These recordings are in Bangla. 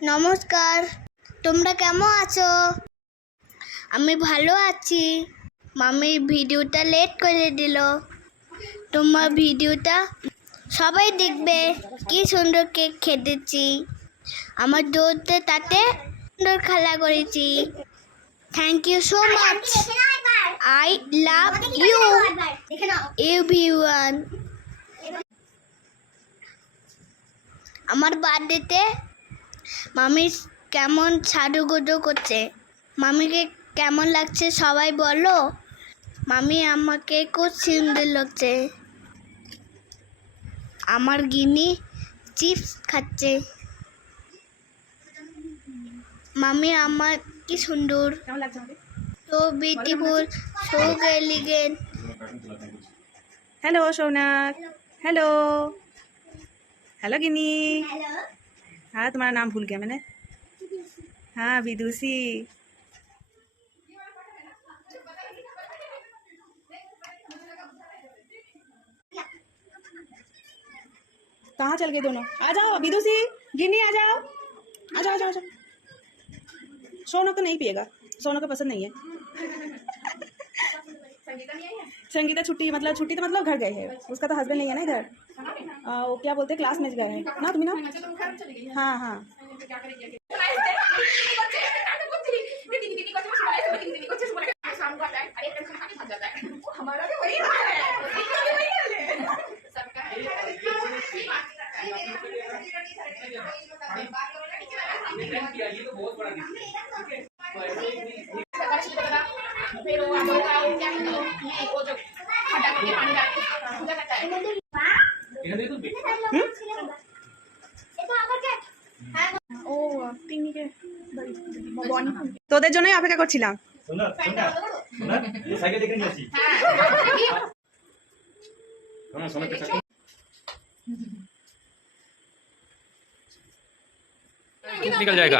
নমস্কার। তোমরা কেমন আছো? আমি ভালো আছি। মামি ভিডিওটা লেট করে দিল। তোমার ভিডিওটা সবাই দেখবে। কি সুন্দর কেক খেতেছি। আমার দৌড়তে তাতে সুন্দর খেলা করেছি। Thank you so much I love you everyone আমার বার্থডেতে মামি কেমন ছাড়ুগুডু করছে? মামিকে কেমন লাগছে সবাই বলো? মামি আমাকে খুব সুন্দর লাগছে। আমার গিনি চিপস খাচ্ছে। মামি আমার কি সুন্দর। তো বিউটিফুল সো এলিগেন্ট। হ্যালো সোনা। হ্যালো। Hello Gini hello. हाँ तुम्हारा नाम भूल गया मैंने। हाँ विदुषी। कहाँ चल गए दोनों? आ जाओ, विदुषी गिनी आ जाओ आ जाओ आ जाओ। सोनू तो नहीं पिएगा, सोनू को पसंद नहीं है। संगीता छुट्टी मतलब छुट्टी तो मतलब घर गए हैं। उसका तो हस्बैंड नहीं है ना इधर? वो क्या बोलते हैं? क्लास में गए हैं। ना तुम्हें ना? हाँ? हाँ फिर वो हम लोग का वो क्या कहते हैं ये वो जो खड्डा करके पानी डाल के पूजा करता है ও পিকনিকে তোদের জন্যই অপেক্ষা করছিলাম শোনা শোনা শোনা সাইকেল দেখে নিয়ে আসি শোনা শোনা পেছনে निकल जाएगा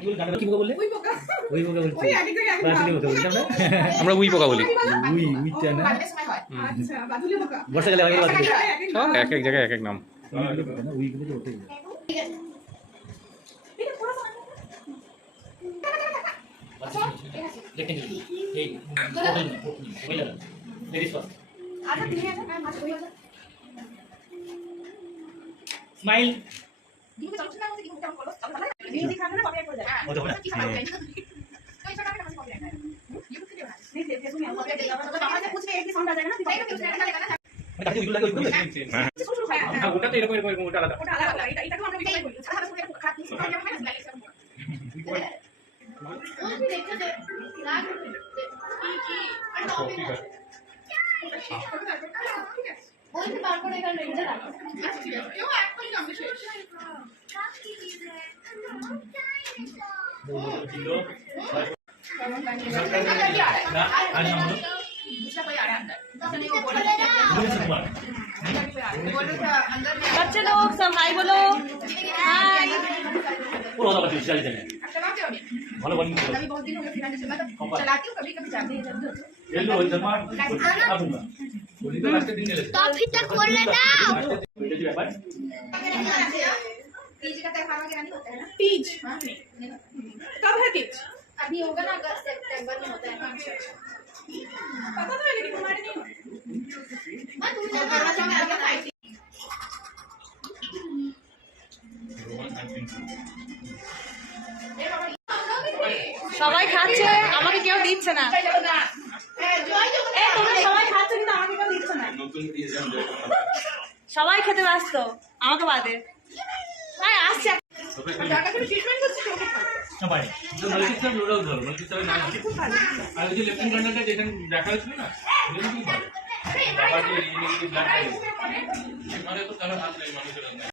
কি বলে গানটা কি পোকা বললে? ওই পোকা বলছে। বাদুলি পোকা বলছে আমরা? আমরা উই পোকা বলি। উই, উইটা না? আচ্ছা, বর্ষাকালে হয় বাদুলি। সব এক এক জায়গায় এক এক নাম। ওঠে। এই, প্রোটিন, প্রোটিন, মহিলারা। Ladies first. Smile. হতে হবে না? হ্যাঁ। মানে কাছে উইগুলো লাগে, উইগুলো লাগে। হ্যাঁ, ওটা তো এরকম এরকম এরকম ওটা আলাদা জিরো, না, আর নাম হলো? ভুবনেশ্বর কুমার। बच्चे लोग सब हाय बोलो हाय ওর কথা বলছি, সিরাজি জানে। ভালো bowling করে। এলো, ওই জামা, ওই আবুঙ্গা। ওই তো last এর দিন খেলেছে। কফিটা করলে দাও ওইটা কি ব্যাপার? तीज कब है किच अभी होगा ना अगस्त सितंबर में होता है पता तो है लेकिन तुम्हारे नहीं मैं तुम लोग का समय आगे आई थी সবাই খাচ্ছে আমাকে কেউ দিচ্ছে না এই, তোমরা সবাই খাচ্ছে কিন্তু আমাকে কেউ দিচ্ছে না সবাই খেতে ব্যস্ত আমাকে বাদে হ্যাঁ আসছে পারি। তো multi-star ওরাও ধরো, multi-star এর নাম। আর ওই যে লেফটেন্যান্ট কর্নেলটা যেটা দেখা হয়েছিল না ওটা কিন্তু ভালো। বাবা যে এই-